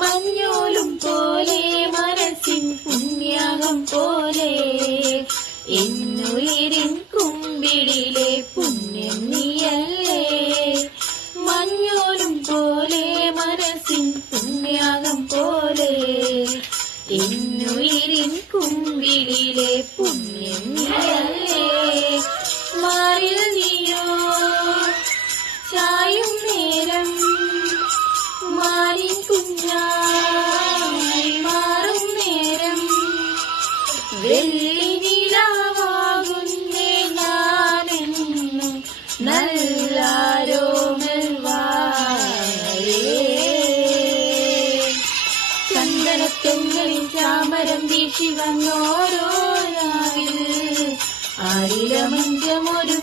മഞ്ഞോലും പോലെ മനസ്സിൻ പുണ്യാകം പോലെ എന്നുയിരിൻ കുമ്പിടിലെ പുണ്യം നീയല്ലേ. മഞ്ഞോലും പോലെ മനസ്സിൻ പുണ്യാകം പോലെ എന്നുയിരിൻ കുമ്പിടിലെ പുണ്യം നീയല്ലേ. മാറിൽ നീയോ ചായും നേരം മാറിൻ കുഞ്ഞായി മാറും നേരം വെള്ളി നിലാവാകുന്നേ ഞാനെന്നും നല്ലാരോമൽ വാഴേ. ചന്ദനത്തെങ്ങലിൽ ചാമരം വീശി വന്നോരോ രാവിൽ ആയിരമഞ്ചമൊരു